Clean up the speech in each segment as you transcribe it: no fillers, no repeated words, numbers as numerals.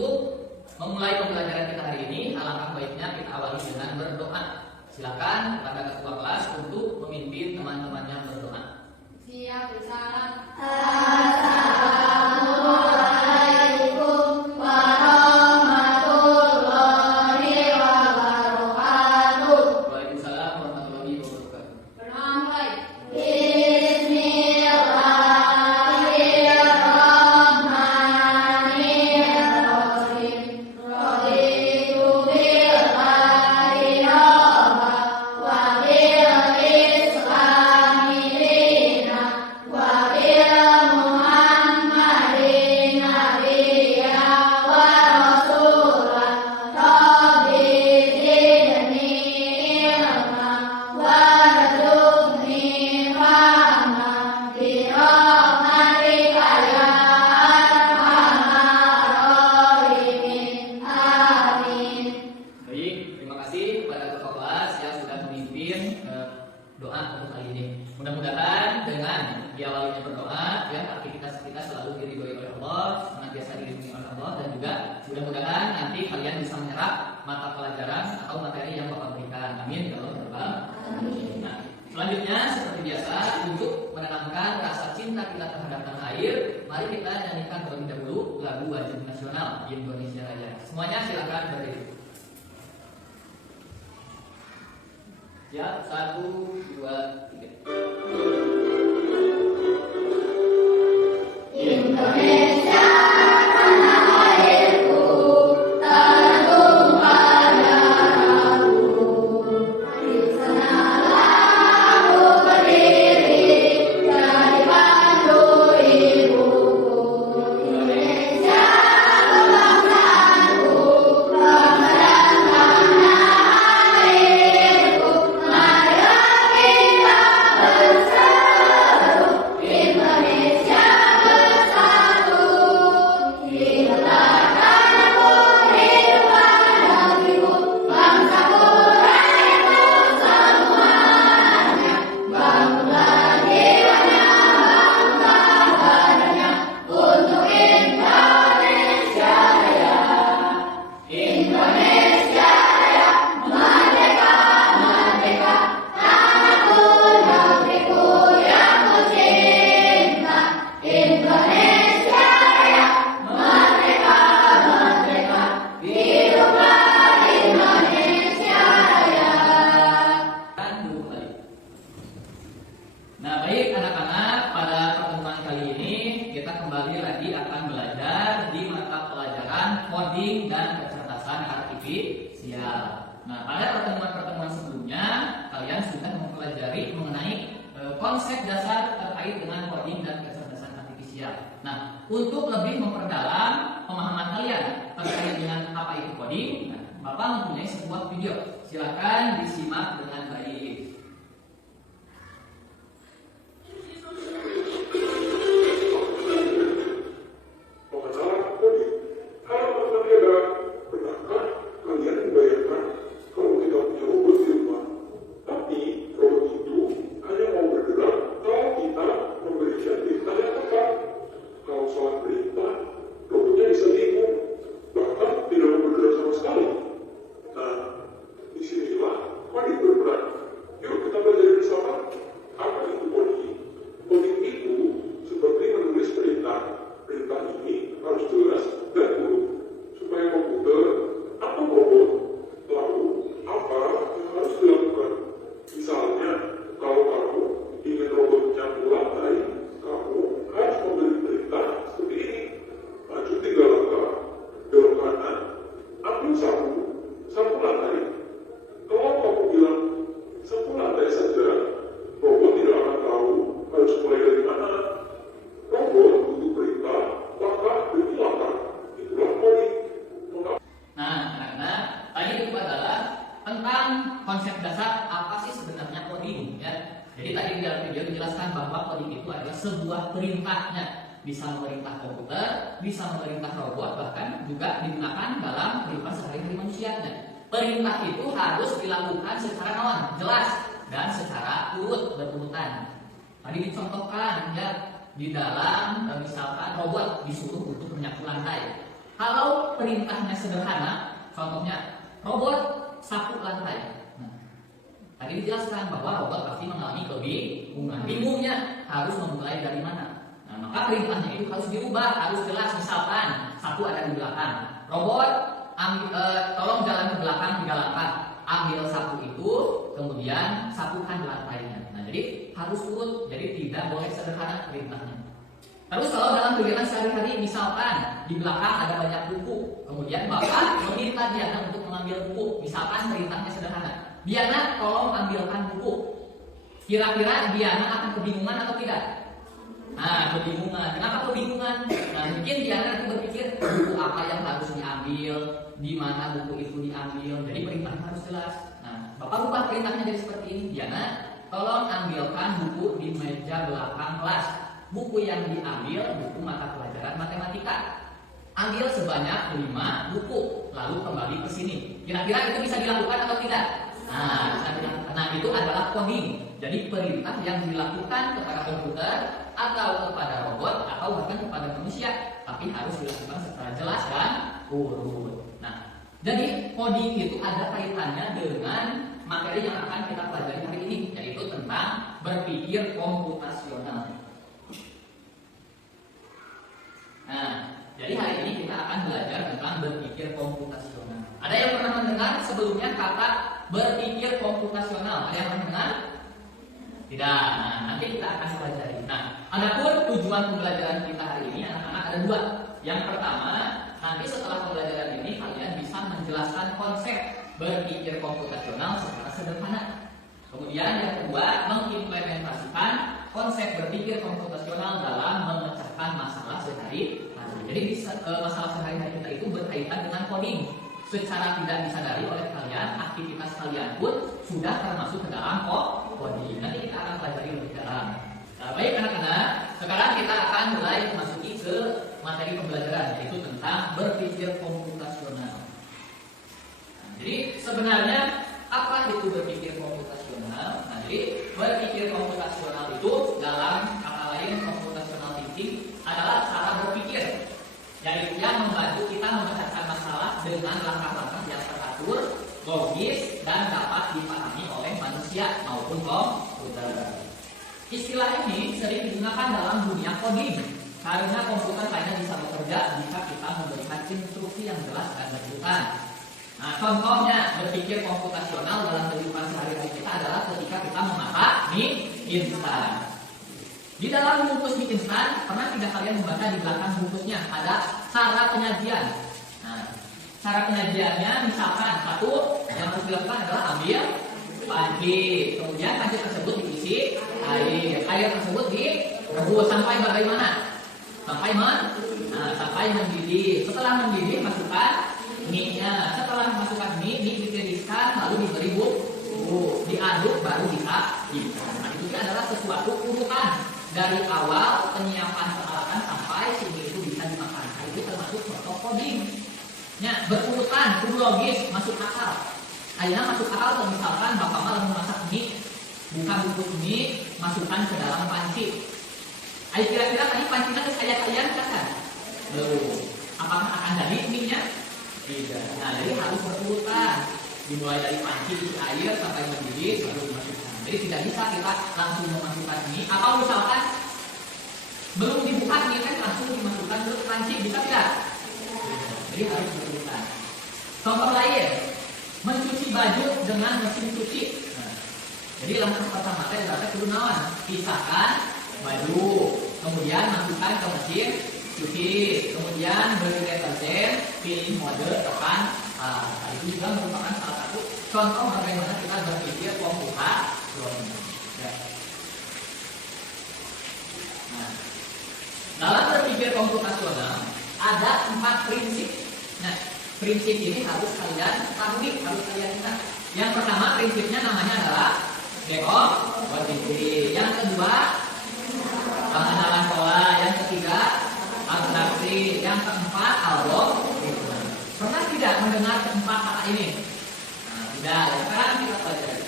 untuk memulai pembelajaran kita hari ini, alangkah baiknya kita awali dengan berdoa. Silakan kepada ketua kelas untuk memimpin teman-temannya berdoa. Siap, bersalam. Assalamualaikum warahmatullahi wabarakatuh. Waalaikumsalam warahmatullahi wabarakatuh. Berdoa mulai. Bismillahirrahmanirrahim. Raditu billahi rabba wa bil islami dina wa bil muhammadin nabiyya wa rasulah. Rabbi zidni ilma warzuqni fahma bi rahmatika ya arhamar rahimin. Amin. Baik, terima kasih kepada ketua kelas yang sudah memimpin doa untuk kali ini. Mudah-mudahan dengan diawalinya berdoa, ya aktivitas kita selalu diridhoi oleh Allah, senantiasa dilindungi oleh Allah, dan juga mudah-mudahan nanti kalian bisa menyerap mata pelajaran atau materi yang Bapak berikan. Amin ya Allah. Nah, selanjutnya seperti biasa untuk menenangkan rasa cinta kita terhadap tanah air, mari kita nyanyikan terlebih dahulu lagu wajib nasional Indonesia Raya. Semuanya silakan berdiri. Ya, 1, 2, 3. Indonesia tanah airku, tertumpah darahku. Di sanalah aku berdiri, jadi pandu ibuku. Indonesia kebangsaanku, Ramadan tanah airku. Marilah kita berseru, Indonesia bersatu. Diletakkan kehidupan negeriku, bangsaku rakyatku semuanya. Bangunlah jiwanya, bangga badannya, untuk Indonesia Raya. Indonesia Raya, merdeka, merdeka, tanahku, negeriku yang ku cinta. Indonesia Raya, merdeka, merdeka, hiduplah Indonesia Raya. Dan dulu kembali. Nah, baik anak-anak, pada pertemuan kali ini kita kembali lagi akan belajar di mata pelajaran coding dan kecerdasan artifisial. Nah, pada pertemuan-pertemuan sebelumnya kalian sudah mempelajari mengenai konsep dasar terkait dengan coding dan kecerdasan artifisial. Nah, untuk lebih memperdalam pemahaman kalian terkait dengan apa itu coding, nah, Bapak mempunyai sebuah video. Silakan disimak dengan baik. Pengenalan coding. Halo teman-teman hebat, pernahkah kalian membayangkan kalau kita punya robot di rumah, tapi robot itu hanya mau bergerak kalau kita memberikan perintah yang tepat. Kalau salah perintah, robotnya bisa bingung, bahkan tidak mau bergerak sama sekali. Nah, disinilah coding berperan. Yuk kita belajar bersama. Apa itu coding? Coding itu seperti menulis perintah. Perintah ini harus jelas dan huruf supaya komputer atau robot tahu apa yang harus dilakukan. Misalnya, kalau kamu ingin robotnya pulang dari, kamu harus memberi perintah seperti ini. Maju 3 langkah, belok kanan, ambil sapu lantai. Kalau kamu bilang sapu lantai saja, robot tidak akan tahu harus mulai dari mana. Robot butuh perintah, langkah demi langkah. Itulah coding. Nah, anak-anak, tadi itu adalah tentang konsep dasar apa sih sebenarnya coding, ya. Jadi tadi di dalam video dijelaskan bahwa coding itu adalah sebuah perintahnya, bisa memerintah komputer, bisa memerintah robot, bahkan juga digunakan dalam kehidupan sehari-hari manusianya. Perintah itu harus dilakukan secara jelas dan secara urut berurutan. Tadi dicontohkan ya di dalam misalkan robot disuruh untuk menyapu lantai. Kalau perintahnya sederhana, contohnya robot sapu lantai. Nah, tadi dijelaskan bahwa robot pasti mengalami kebingungan. Bingungnya harus memulai dari mana? Nah, maka perintahnya itu harus diubah, harus jelas. Misalkan sapu ada di belakang, robot tolong jalan ke belakang 3 langkah, ambil sapu itu, kemudian sapukan lantainya. Nah, jadi harus urut, jadi tidak boleh sederhana perintahnya. Terus kalau dalam kegiatan sehari-hari, misalkan di belakang ada banyak buku, kemudian Bapak meminta Diana untuk mengambil buku, misalkan perintahnya sederhana, Diana tolong ambilkan buku. Kira-kira Diana akan kebingungan atau tidak? Nah, kebingungan. Kenapa kebingungan? Nah, mungkin Diana nanti berpikir buku apa yang harus diambil, di mana buku itu diambil. Jadi perintahnya harus jelas. Nah, Bapak ubah perintahnya jadi seperti ini. Diana, tolong ambilkan buku di meja belakang kelas. Buku yang diambil buku mata pelajaran matematika. Ambil sebanyak 5 buku, lalu kembali ke sini. Kira-kira itu bisa dilakukan atau tidak? Nah, bisa dilakukan. Nah, itu adalah coding. Jadi perintah yang dilakukan kepada komputer atau kepada robot atau bahkan kepada manusia, tapi harus dilakukan secara jelas dan urut. Nah, jadi coding itu ada kaitannya dengan materi yang akan kita pelajari hari ini, yaitu tentang berpikir komputasional. Nah, jadi hari ini kita akan belajar tentang berpikir komputasional. Ada yang pernah mendengar sebelumnya kata berpikir komputasional? Ada yang pernah mendengar? Tidak. Nah, nanti kita akan pelajari. Nah, adapun tujuan pembelajaran kita hari ini anak-anak ada 2. Yang pertama, nanti setelah pembelajaran ini kalian bisa menjelaskan konsep berpikir komputasional secara sederhana. Kemudian yang kedua, mengimplementasikan konsep berpikir komputasional dalam memecahkan masalah sehari-hari. Jadi masalah sehari-hari kita itu berkaitan dengan coding. Secara tidak disadari oleh kalian, aktivitas kalian pun sudah termasuk ke dalam coding. Nanti kita akan pelajari lebih dalam. Nah, baik anak-anak, sekarang kita akan mulai memasuki ke materi pembelajaran, yaitu tentang berpikir komputasional. Nah, jadi sebenarnya apa itu berpikir komputasional? Nah, jadi berpikir komputasional itu dalam kata lain computational thinking adalah cara berpikir yang membantu kita memecahkan masalah dengan langkah-langkah yang teratur, logis, dan dapat dipahami oleh manusia maupun komputer. Istilah ini sering digunakan dalam dunia coding karena komputer hanya bisa bekerja jika kita memberikan instruksi yang jelas dan berurutan. Nah, contohnya berpikir komputasional dalam kehidupan sehari-hari kita adalah ketika kita memasak mie instan. Di dalam bungkus mie instan, pernah tidak kalian membaca di belakang bungkusnya ada cara penyajian. Nah, cara penyajiannya misalkan satu yang harus dilakukan adalah ambil panci, kemudian panci tersebut diisi air tersebut direbus sampai bagaimana? Sampai mendidih. Setelah mendidih masukkan mie-nya. Setelah masukkan mie ditiriskan lalu diberi bumbu, diaduk baru bisa dimakan. Nah, itu adalah sesuatu urutan dari awal penyiapan peralatan sampai si mie itu bisa dimakan. Nah, itu termasuk protokol coding. Ya, berurutan, kronologis, masuk akal. Akhirnya masuk akal kalau misalkan bapak malah memasak mie, buka bungkus mie, masukkan ke dalam panci. Ayo kira-kira tadi pancinya itu kalian kan? Belum. Apakah akan jadi mie-nya? Tidak. Nah, jadi harus berurutan. Dimulai dari panci isi air sampai mendidih baru dimasukkan. Jadi tidak bisa kita langsung memasukkan mie. Atau misalkan belum dibuka mie kan langsung dimasukkan ke panci, bisa tidak? Jadi harus berurutan. Contoh lain, mencuci baju dengan mesin cuci. Nah, jadi langkah pertama saya berarti kudu naon? Pisahkan baju, kemudian masukkan ke mesin cuci, kemudian beri deterjen, pilih mode tekan. Itu juga merupakan salah satu contoh bagaimana kita berpikir komputasional. Ya. Nah, dalam berpikir komputasional ada 4 prinsip. Nah, prinsip ini harus kalian ketahui, harus kalian ingat. Yang pertama prinsipnya namanya adalah dekomposisi. Yang kedua pengenalan pola. Yang ketiga abstraksi. Yang keempat algoritma. Pernah tidak mendengar keempat kata ini? Nah, tidak. Sekarang kita pelajari.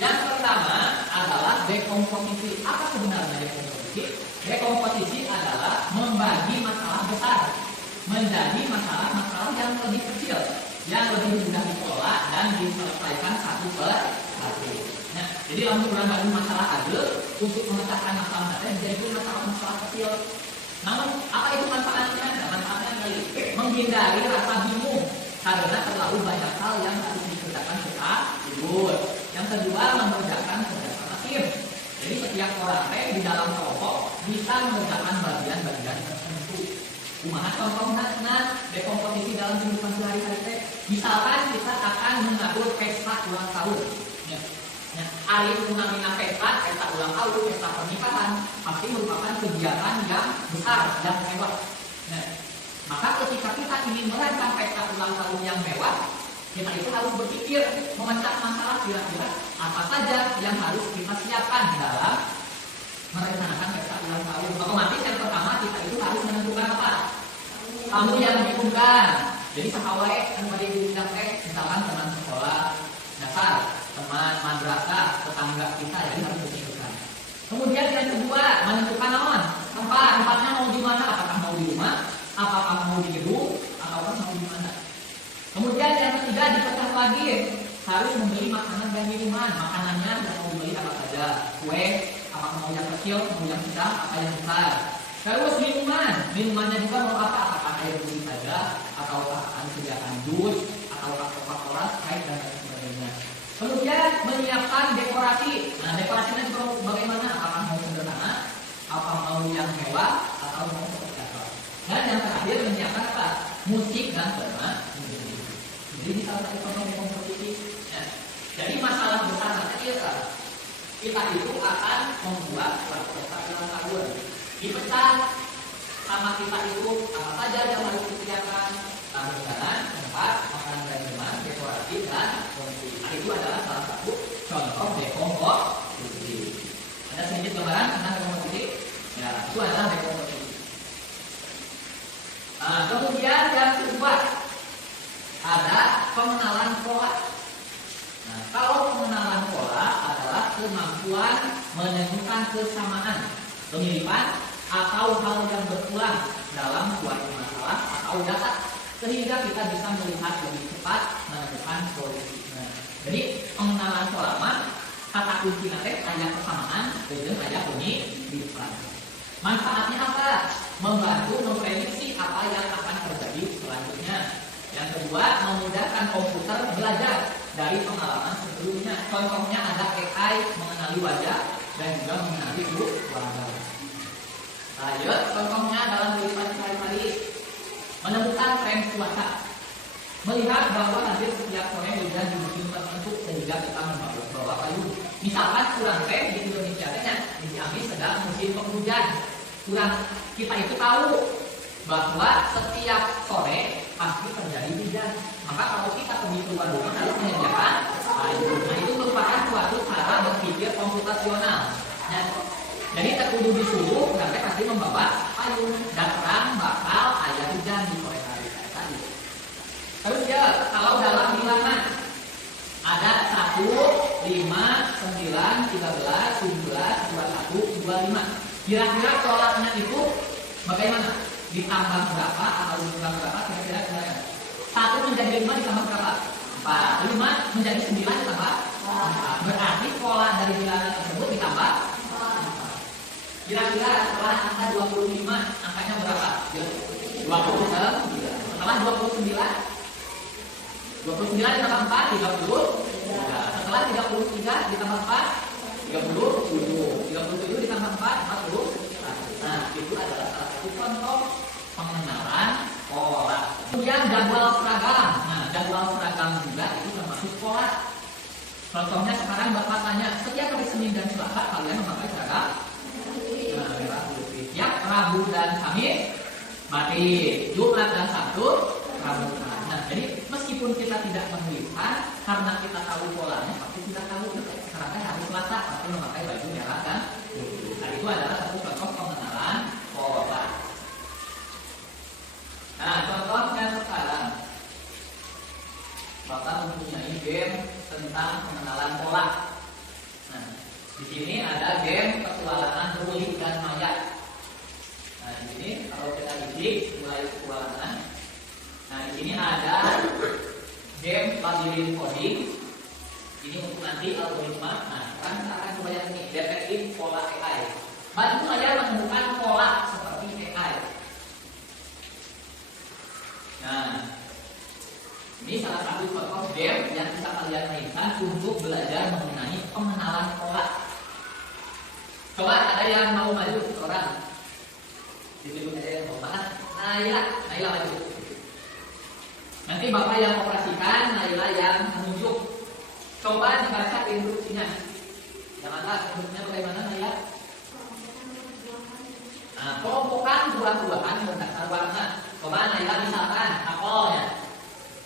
Yang pertama adalah dekomposisi. Apa sebenarnya dekomposisi? Dekomposisi adalah membagi masalah besar menjadi masalah-masalah yang lebih kecil, yang lebih mudah dikelola dan diselesaikan satu per satu. Nah, jadi lamun kurang ada masalah ada untuk memecahkan masalah menjadi masalah-masalah kecil. Namun apa itu manfaatnya? Nah, manfaatnya kali menghindari rasa bingung karena terlalu banyak hal yang harus dikerjakan sekaligus. Yang kedua, mengerjakan kerjasama tim. Jadi setiap orang di dalam kelompok bisa mengerjakan bagian-bagian tertentu. Kumaha contohna dekomposisi dalam kehidupan sehari-hari. Misalkan kita akan mengatur pesta ulang tahun. Ya, hari mengamina pesta ulang tahun, pesta pernikahan pasti merupakan kegiatan yang besar dan mewah. Nah, maka ketika kita ingin merancang pesta ulang tahun yang mewah, kita itu harus berpikir memecah masalah kira-kira apa saja yang harus kita siapkan dalam merencanakan pesta ulang tahun. Otomatis yang pertama kita itu harus menentukan apa? Tamu yang diundang. Jadi sahawai yang pada diundang misalkan teman sekolah dasar, teman madrasah, tetangga kita, jadi harus ditentukan. Kemudian yang kedua menentukan tempatnya mau di mana? Apakah mau di rumah? Apakah mau di gedung? Ataukah mau di mana? Kemudian yang ketiga dipecah lagi, harus membeli makanan dan minuman. Makanannya yang mau dibeli apa saja, kue, apakah mau yang kecil, mau yang sedang, apa yang besar. Terus minumannya juga mau apa? Apakah air putih saja, ataukah akan disediakan jus, ataukah Coca-Cola, Sprite dan lain sebagainya. Kemudian menyiapkan dekorasi. Nah, dekorasinya juga bagaimana? Apakah mau sederhana, apa mau yang mewah, atau mau seperti apa? Dan yang terakhir menyiapkan apa? Musik dan tema. Jadi salah satu contoh kompetisi. Ya. Jadi masalah besar kita itu akan membuat pesta ulang tahun. Dipecah sama kita itu apa saja yang harus disediakan, jalan, tempat, makanan dan minuman, dekorasi dan konsumsi. Nah, itu adalah salah satu contoh dekomposisi. Ada sedikit gambaran tentang dekomposisi. Ya, itu adalah dekomposisi. Nah, kemudian yang kedua ada pengenalan pola. Nah, kalau pengenalan pola adalah kemampuan menemukan kesamaan, kemiripan, atau hal yang berulang dalam suatu masalah atau data, sehingga kita bisa melihat lebih cepat menemukan solusinya. Jadi pengenalan pola kata kunci nanti hanya kesamaan dengan hanya kemiripan. Manfaatnya apa? Membantu memprediksi apa yang akan terjadi selanjutnya. Yang kedua, memudahkan komputer belajar dari pengalaman sebelumnya. Contohnya ada AI mengenali wajah dan juga mengenali wajah. Lanjut, contohnya dalam kehidupan sehari-hari, menemukan tren cuaca, melihat bahwa hampir setiap sore hujan di musim tertentu sehingga kita membawa payung. Misalkan kurang tren di Indonesia diambil sedang musim penghujan. Kita itu tahu bahwa setiap sore pasti terjadi hujan. Maka kalau kita pergi keluar rumah harus menyediakan payung. Nah, itu merupakan suatu cara berpikir komputasional. Nah, jadi terkudu disuruh nanti pasti membawa payung dan terang bakal ada hujan di sore hari tadi. Terus ya, kalau dalam bilangan ada 1, 5, 9, 13, 17, 21, 25. Kira-kira polanya itu bagaimana? Ditambah berapa atau dikurang berapa? Kira-kira gimana? 1 menjadi 5 ditambah berapa? 4. 5 menjadi 9 ditambah 4. Berarti pola dari bilangan tersebut ditambah 4. Kira-kira setelah angka 25 angkanya berapa? 29. Setelah 29 ditambah 4 30. Setelah 33 ditambah 4 37 ditambah 4 40. Nah, itu adalah salah satu contoh pengenalan pola. Kemudian jadwal seragam. Nah, jadwal seragam juga itu termasuk pola. Contohnya sekarang Bapak tanya, setiap hari Senin dan Selasa kalian memakai seragam? Nah, merah putih. Ya, Rabu dan Kamis batik, Jumat dan Sabtu pramuka. Nah, jadi meskipun kita tidak melihat, karena kita tahu polanya, pasti kita tahu seragam hari Selasa pasti memakai baju merah dan putih. Nah, itu adalah satu contoh pengenalan pola. Nah, contohnya sekarang Bapak mempunyai game tentang pengenalan pola. Nah, di sini ada game petualangan Ruli dan Maya. Nah, di sini kalau kita isi mulai petualangan ini ada game labirin coding. Ini untuk nanti algoritma. Nah, sekarang kita akan coba yang ini, detektif pola AI. Bantu saya menemukan pola seperti AI. Nah, ini salah satu contoh game yang bisa kalian mainkan untuk belajar mengenai pengenalan pola. Coba ada yang mau maju orang? Ditunjuk aja yang mau mana? Naila maju. Nanti Bapak yang operasikan, Naila yang menunjuk. Coba dibaca instruksinya. Yang ada instruksinya bagaimana Naila? Nah, kelompokkan buah-buahan berdasar warna. Coba Naila misalkan apelnya.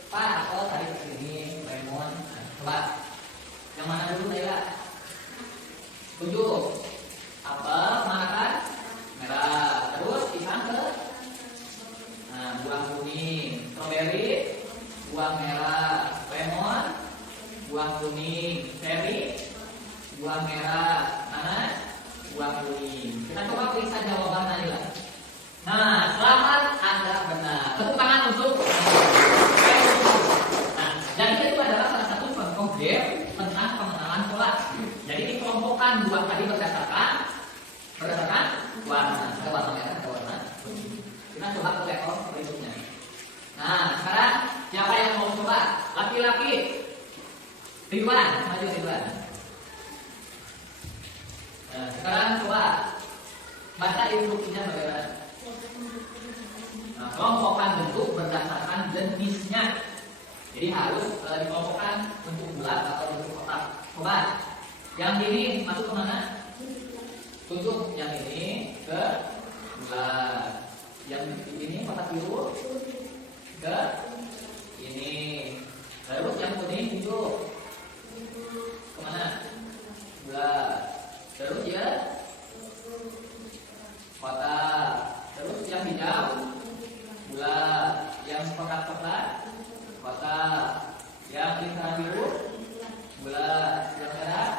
Pak, apel tadi ke sini, lemon. Nah, coba yang mana dulu Naila? Tunjuk. Apel mana kan? Merah. Terus pisang ke? Nah, buah kuning. Strawberry, buah merah. Lemon, buah kuning. Cherry, buah merah. Nanas, buah kuning. Kita coba periksa jawaban Naila. Nah, selamat, Anda benar. Tepuk tangan untuk. Nah, jadi itu adalah salah satu contoh game tentang pengenalan pola. Jadi dikelompokkan buah tadi berdasarkan warna. Ada warna merah, ada warna kuning. Kita coba ke level berikutnya. Nah, sekarang siapa yang mau coba? Laki-laki. Ridwan, maju Ridwan. Nah, sekarang coba baca instruksinya bagaimana. Nah, kelompokkan bentuk berdasarkan jenisnya. Jadi harus dikelompokkan bentuk bulat atau bentuk kotak. Coba yang ini masuk ke mana? Tunjuk yang ini ke bulat. Yang ini kotak biru ke ini. Terus yang kuning tunjuk kemana? Bulat. Terus ya kotak. Terus yang hijau bulat. Yang kotak-kotak kotak. Yang lingkaran biru bulat. Yang merah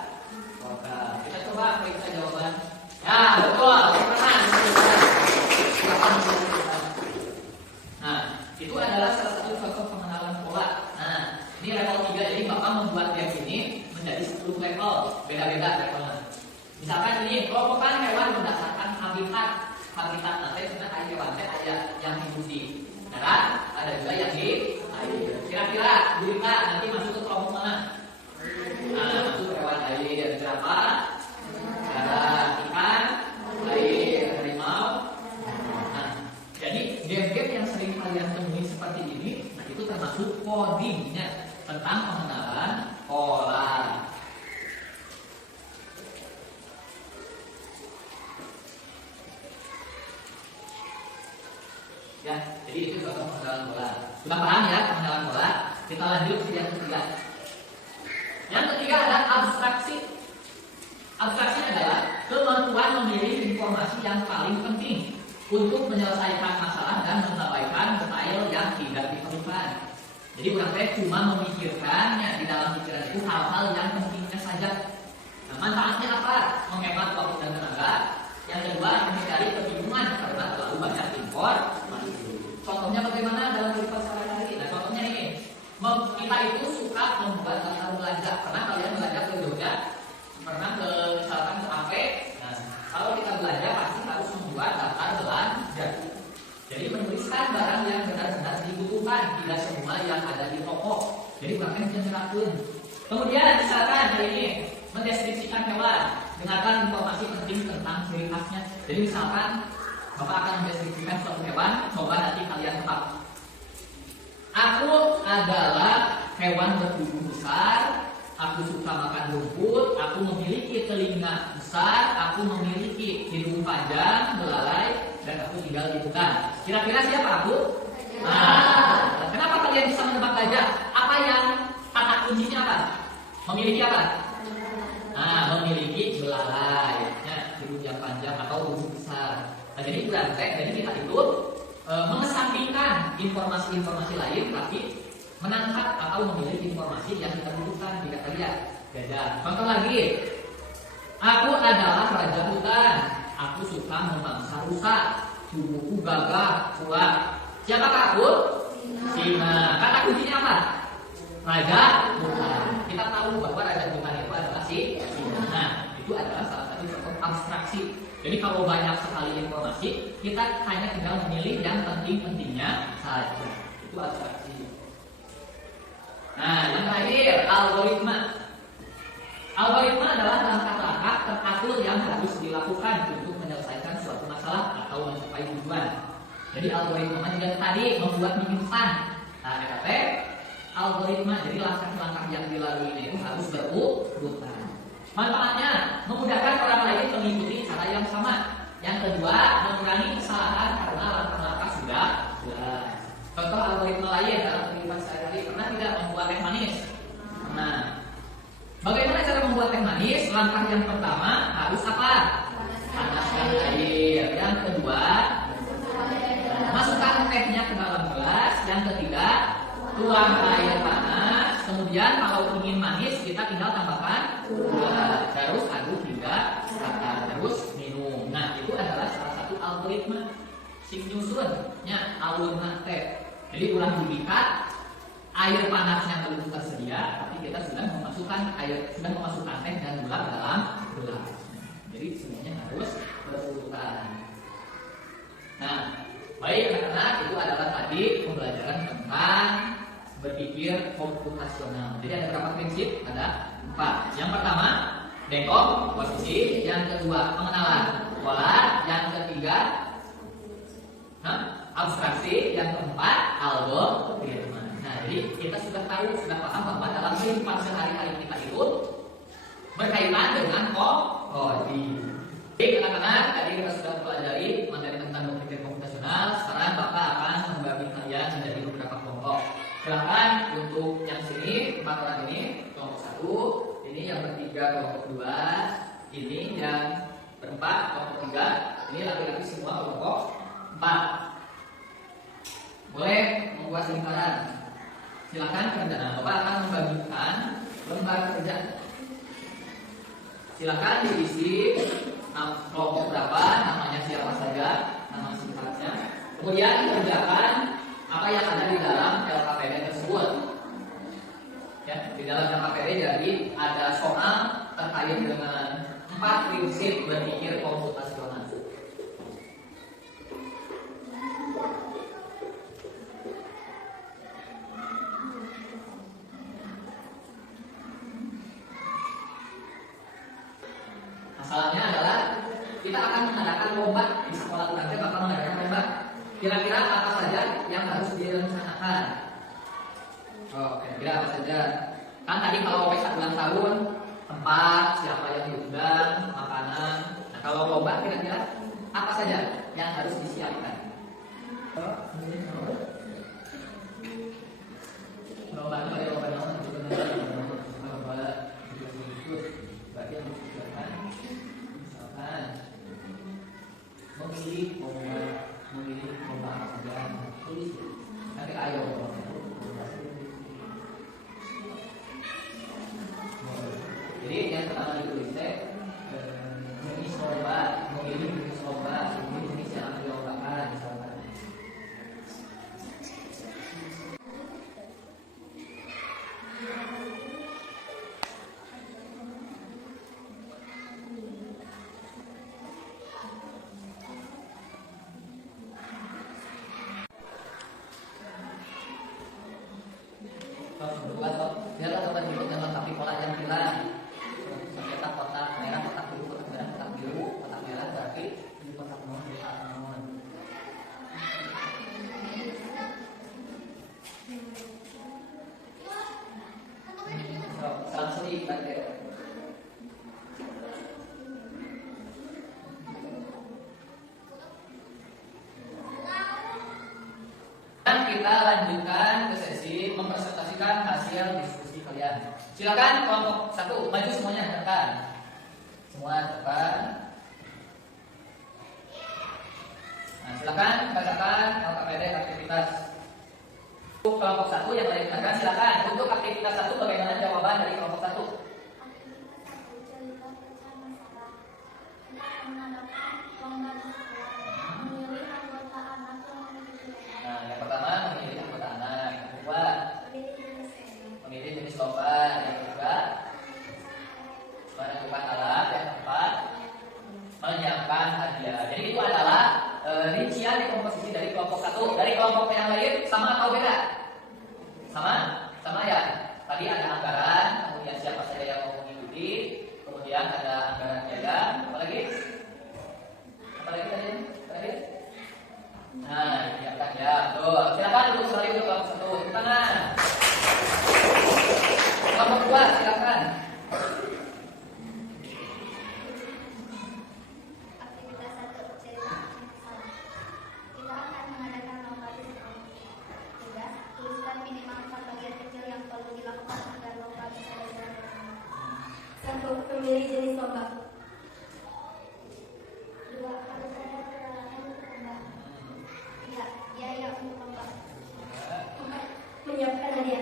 kotak. Kita coba periksa jawaban. Ya betul. Nah, itu adalah salah satu contoh pengenalan pola. Nah, ini level 3. Jadi Bapak membuat game ini menjadi 10 level. Beda-beda levelnya. Misalkan ini kelompokkan hewan berdasarkan habitat. Habitat nanti kita ada hewan ada yang hidup di darat, ada juga yang di air. Kira-kira Gurita nanti masuk ke kelompok mana? Nah, masuk hewan air. Berapa? Ada ikan, air, harimau. Nah, jadi game-game yang sering kalian temui seperti ini, nah itu termasuk codingnya tentang pengenalan pola. Ya, jadi itu contoh pengenalan pola. Sudah paham ya pengenalan pola? Kita lanjut ke yang ketiga. Yang ketiga ada abstraksi. Abstraksi adalah kemampuan memilih informasi yang paling penting untuk menyelesaikan masalah dan mengabaikan detail yang tidak diperlukan. Jadi orang teh cuma memikirkannya di dalam pikiran itu hal-hal yang pentingnya saja. Nah, manfaatnya apa? Menghemat waktu dan tenaga. Yang kedua, menghindari kebingungan karena terlalu banyak informasi. Contohnya bagaimana dalam kehidupan sehari-hari? Nah, contohnya ini. Kita itu suka membuat daftar belanja. Pernah kalian belanja ke Jogja? Pernah ke misalkan ke AP? Nah, kalau kita belanja pasti harus membuat daftar belanja. Jadi menuliskan barang yang benar-benar dibutuhkan, tidak semua yang ada di toko. Jadi bahkan menjelaskan. Kemudian misalkan hari ini mendeskripsikan hewan, dengarkan informasi penting tentang ciri khasnya. Jadi misalkan Bapak akan mendeskripsikan suatu hewan, coba nanti kalian tebak. Aku adalah hewan bertubuh besar, aku suka makan rumput, aku memiliki telinga besar, aku memiliki hidung panjang, belalai, dan aku tinggal di hutan. Kira-kira siapa aku? Nah, kenapa kalian bisa menebak saja? Apa yang kata kuncinya apa? Memiliki apa? Nah, memiliki belalai, ya, hidung yang panjang atau tubuh besar. Nah, jadi jadi kita itu mengesampingkan informasi-informasi lain, tapi menangkap atau memilih informasi yang kita butuhkan, tidak terlihat. Beda. Contoh lagi, aku adalah raja hutan, aku suka memangsa rusa, tubuhku gagah, kuat. Siapakah aku? Singa. Raja Tuhan. Kita tahu bahwa Raja Tuhan itu adalah si Singa. Nah, itu adalah salah satu contoh abstraksi. Jadi kalau banyak sekali informasi, kita hanya tinggal memilih yang penting-pentingnya saja. Itu abstraksi. Nah, yang terakhir, algoritma. Algoritma adalah langkah-langkah teratur yang harus dilakukan untuk menyelesaikan suatu masalah atau mencapai tujuan. Jadi algoritma juga tadi membuat mie instan. Nah, KTP algoritma, jadi langkah-langkah yang dilalui itu harus berurutan. Manfaatnya memudahkan orang lain mengikuti cara yang sama. Yang kedua, mengurangi kesalahan karena langkah-langkah sudah jelas. Contoh algoritma lain dalam kehidupan sehari-hari, pernah tidak membuat teh manis? Nah, bagaimana cara membuat teh manis? Langkah yang pertama harus apa? Panaskan air. Yang kedua, masukkan tehnya ke dalam gelas. Yang ketiga, tuang air panas. Kemudian kalau ingin manis, kita tinggal tambahkan gula. Terus aduk hingga rata. Terus minum. Nah, itu adalah salah satu algoritma sing nyusunnya algoritma teh. Jadi ulang diikat, air panasnya belum tersedia, tapi kita sudah memasukkan teh dan gula ke dalam gelas. Jadi semuanya harus berurutan. Nah, baik anak-anak, itu adalah tadi pembelajaran tentang berpikir komputasional. Jadi ada berapa prinsip? Ada 4. Yang pertama, dekop posisi. Yang kedua, pengenalan pola. Yang ketiga, abstraksi. Yang keempat, algoritma. Nah, jadi kita sudah tahu, sudah paham bahwa dalam kehidupan sehari-hari kita itu berkaitan dengan coding. Baik anak-anak, tadi kita sudah pelajari materi tentang berpikir komputasional. Sekarang Bapak akan membagi kalian menjadi beberapa kelompok. Silakan untuk yang sini, 4 orang ini, kelompok 1, ini yang bertiga kelompok 2, ini yang berempat kelompok 3, ini laki-laki semua kelompok 4. Boleh membuat lingkaran. Silakan kerja. Bapak akan membagikan lembar kerja. Silakan diisi kelompok berapa, namanya siapa saja, nama singkatnya. Kemudian dikerjakan apa yang ada di dalam LKPD tersebut. Ya, di dalam LKPD jadi ada soal terkait dengan 4 prinsip berpikir komputasional. Masalahnya adalah kita akan mengadakan lomba di sekolah nanti bakal mengadakan lomba. Kira-kira apa saja yang harus direncanakan? Oh, kira-kira apa saja? Kan tadi kalau pesta ulang tahun, tempat, siapa yang diundang, makanan. Nah, kalau lomba kira-kira apa saja yang harus disiapkan? Lomba itu ada lomba naon juga lomba ikut. Berarti yang harus disiapkan misalkan memilih lomba apa saja, tulis nanti ayo. Jadi yang pertama ditulis jenis lomba, memilih jenis lomba, jenis yang akan dilombakan misalkan. Biarlah tempat duduk dan lengkapi pola yang hilang. Cetak kotak merah, kotak biru, kotak merah, kotak biru, kotak merah berarti di kotak non, di kotak non. Salam sedih berarti. Kita lanjutkan ke sesi mempresentasikan hasil diskusi kalian. Silakan kelompok 1 maju semuanya depan. Semua depan. Nah, silakan katakan LKPD aktivitas. Untuk kelompok 1 yang lain katakan silakan. Untuk aktivitas 1 bagaimana jawaban dari kelompok 1? Nah, yang pertama memilih anggota anak, yang kedua memilih Sama? Sama ya? Tadi ada anggaran, kemudian siapa saja yang mau mengikuti, kemudian ada anggaran biaya, apa lagi? Apa lagi tadi? Tadi? Nah, disiapkan ya. Tuh, silakan duduk sekali untuk kelompok 1. Tepuk tangan. Kelompok 2, silakan. Aktivitas 1, cerita masalah. Kita akan mengadakan lomba diskusi. 3. Tuliskan minimal 4 bagian kecil yang perlu dilakukan agar lomba bisa berjalan dengan baik. 1. Memilih jenis lomba. 2. Harus ada peralatan untuk lomba. 3. Biaya untuk lomba. 4. Menyiapkan hadiah.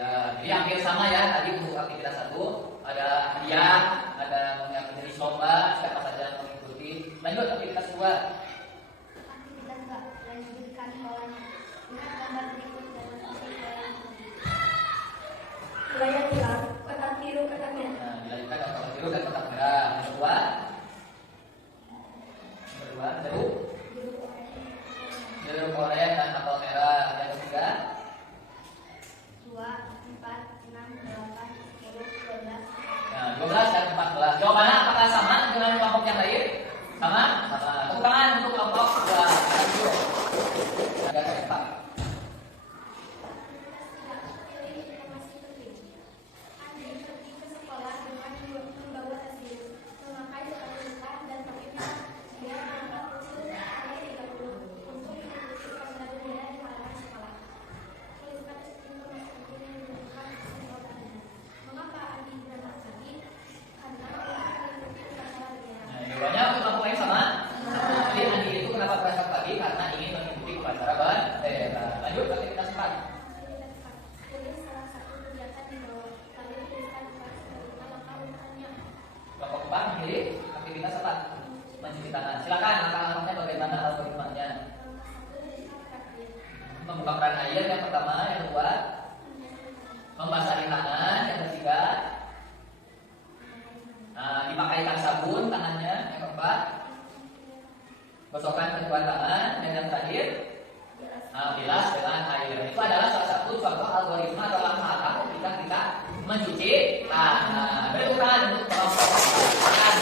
Ya, jadi hampir sama ya tadi untuk aktivitas 1 ada hadiah, ada yang jenis lomba, siapa saja yang mengikuti. Lanjut aktivitas 2. Aktivitas 2. Lanjutkan polanya. Lihat gambar berikut dan masuk pola. Wilayah hilang, kotak biru, kotak merah. Nah, dilanjutkan dengan kotak biru dan kotak merah. Yang kedua, jeruk oren dan apel merah. Yang ketiga, 2, 4, 6, 8, 10, 12. nah 12 dan 14. Jawabannya apakah sama dengan kelompok yang lain? Sama? Sama. Tepuk tangan untuk kelompok 2. Ada keempat. Pilih informasi penting. Andi pergi ke sekolah dengan membawa tas biru, memakai sepatu hitam dan pakainya. Dia berangkat kecil dari 30 untuk mengikuti upacara bendera di halaman sekolah. Tuliskan informasi penting yang dibutuhkan sebuah tanda. Mengapa Andi berangkat pagi? Karena untuk mengikuti upacara bendera. Nah, jawabannya untuk kelompok yang sama. Jadi Andi itu kenapa berangkat pagi? Karena ingin mengikuti upacara bendera. Lanjut aktivitas 4. Aktivitas 4. Tulis salah satu kegiatan di bawah, lalu tuliskan informasi bagaimana langkah-langkahnya. Kelompok 4 memilih aktivitas 4. Mencuci tangan. Silakan langkah-langkahnya bagaimana algoritmanya. Membuka keran air yang pertama, yang kedua, membasahi tangan, yang ketiga, dipakaikan sabun tangannya, yang keempat, gosokkan kedua tangan, dan yang terakhir, bilas dengan air. Itu adalah salah satu contoh algoritma atau langkah-langkah ketika kita mencuci tangan. Beri tepuk tangan untuk kelompok tangan.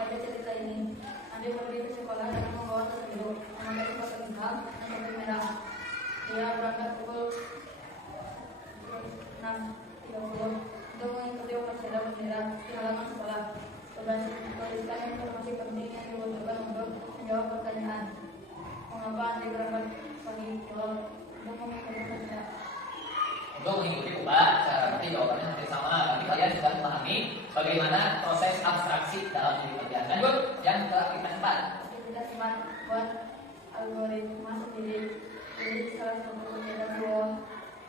Pada cerita ini, Andi pergi ke sekolah dengan membawa tas biru, memakai sepatu hitam dan topi merah. Dia berangkat pukul 6.30 untuk mengikuti upacara bendera di halaman sekolah. Tuliskan informasi penting yang dibutuhkan untuk menjawab pertanyaan. Mengapa Andi berangkat pagi untuk mengikuti upacara? Untuk mengikuti upacara, nanti jawabannya hampir sama. Nanti kalian sudah memahami bagaimana proses abstraksi dalam diri kalian. Lanjut, yang ke aktivitas 4. Aktivitas 4. Buat algoritma sendiri. Pilih salah satu kegiatan di bawah,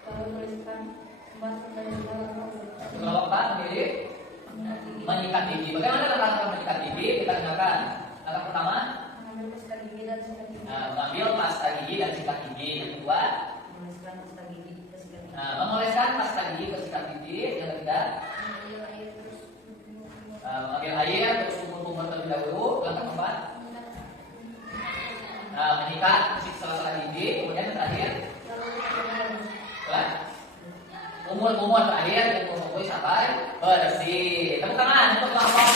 lalu tuliskan pembahasan dari dalam Kelompok 4 memilih menyikat gigi. Bagaimana langkah menyikat gigi? Kita gunakan langkah pertama, mengambil pasta gigi dan sikat gigi. mengambil pasta gigi dan sikat gigi. Yang kedua, Menuliskan pasta gigi dan sikat gigi. memoleskan pasta gigi ke sikat gigi. Yang ketiga, Mengambil air terus mengambil air terus kumur-kumur terlebih dahulu. Langkah keempat, menyikat sela-sela gigi. Kemudian yang terakhir, kumur-kumur terakhir dan kumur sampai bersih. Tepuk tangan untuk kelompok.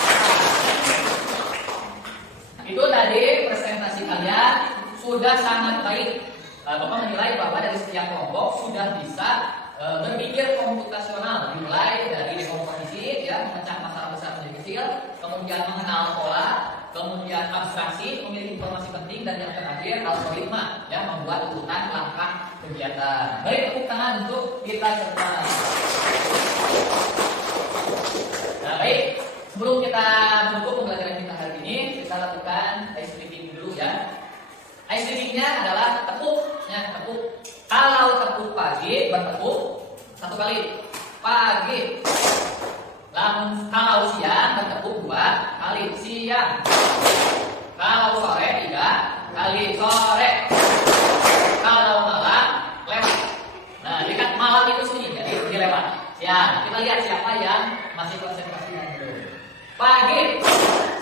Itu tadi presentasi kalian sudah sangat baik. Bapak menilai bahwa dari setiap kelompok sudah bisa berpikir komputasional, dimulai dari dekomposisi, ya, memecah masalah besar menjadi kecil, kemudian mengenal pola, kemudian abstraksi, memilih informasi penting, dan yang terakhir algoritma, ya, membuat urutan langkah kegiatan. Baik, tepuk tangan untuk kita semua. Nah, baik, sebelum kita menutup pembelajaran kita hari ini, kita lakukan ice breaking dulu, ya. Ice breakingnya adalah tepuk, ya, tepuk. Kalau tepuk pagi, bertepuk satu kali pagi. Kalau siang, bertepuk 2 kali siang. Kalau sore 3 kali sore. Kalau malam lewat. Nah, dekat malam itu sunyi, jadi dilewat. Siang, kita lihat siapa yang masih konsentrasi dan belum. Pagi,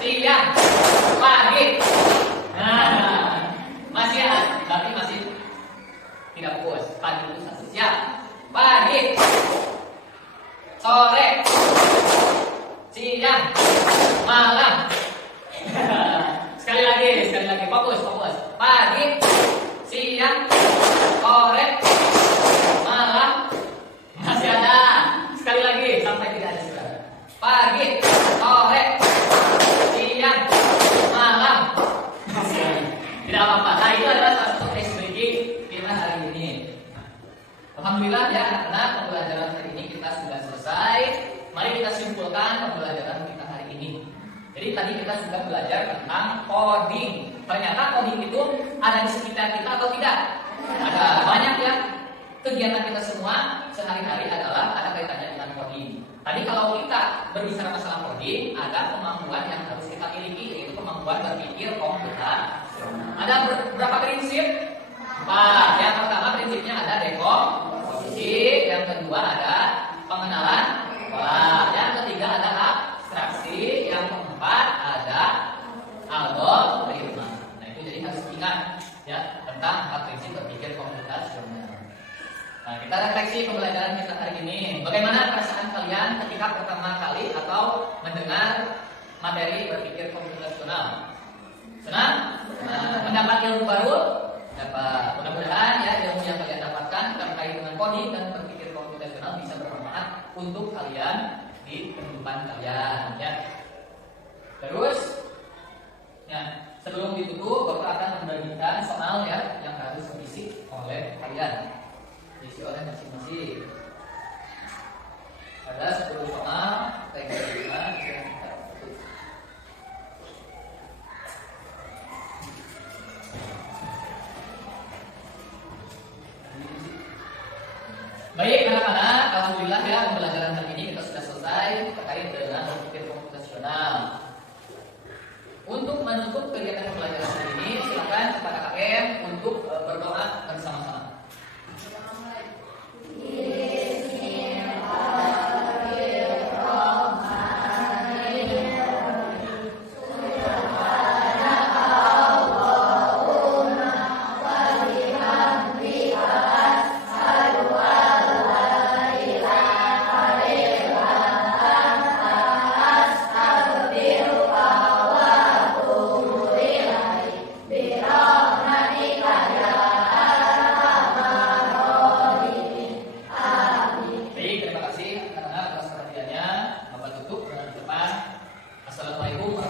siang, pagi. Nah, masih ya, tapi masih tidak fokus. Pagi itu satu, siang, pagi, sore, siang, malam. Sekali lagi, fokus. Pagi, siang, sore, malam. Masih ada. Sekali lagi sampai tidak ada suara. Pagi, sore, siang, malam. Tidak apa-apa. Nah, itu adalah salah satu teknologi kita hari ini. Alhamdulillah ya, karena pembelajaran hari ini kita sudah selesai. Mari kita simpulkan pembelajaran kita hari ini. Jadi tadi kita sudah belajar tentang coding. Ternyata coding itu ada di sekitar kita atau tidak? Ada. Banyak ya. Kegiatan kita semua sehari-hari adalah ada kaitannya dengan coding. Tadi kalau kita berbicara masalah coding, ada kemampuan yang harus kita miliki, yaitu kemampuan berpikir komputasional. Ada berapa prinsip? 4. Yang pertama prinsipnya ada dekomposisi, yang kedua ada pengenalan pola, yang ketiga ada abstraksi, yang keempat ada algoritma. Nah itu jadi harus ingat ya tentang 4 prinsip berpikir komputasional. Nah, kita refleksi pembelajaran kita hari ini. Bagaimana perasaan kalian ketika pertama kali atau mendengar materi berpikir komputasional? Senang? Nah, mendapat ilmu baru? Dapat. Mudah-mudahan ya ilmu yang kalian dapatkan terkait dengan coding dan berpikir komputasional bisa bermanfaat untuk kalian di kehidupan kalian. Ya. Terus, ya, sebelum ditutup, Bapak akan membagikan soal ya yang harus diisi oleh kalian. Diisi oleh masing-masing. Ada 10 soal, saya berikan yang kita tutup. Baik anak-anak, alhamdulillah ya pembelajaran hari ini kita sudah selesai terkait dengan berpikir komputasional. Untuk menutup kegiatan pembelajaran hari ini, silakan kepada KM untuk berdoa bersama-sama. Assalamualaikum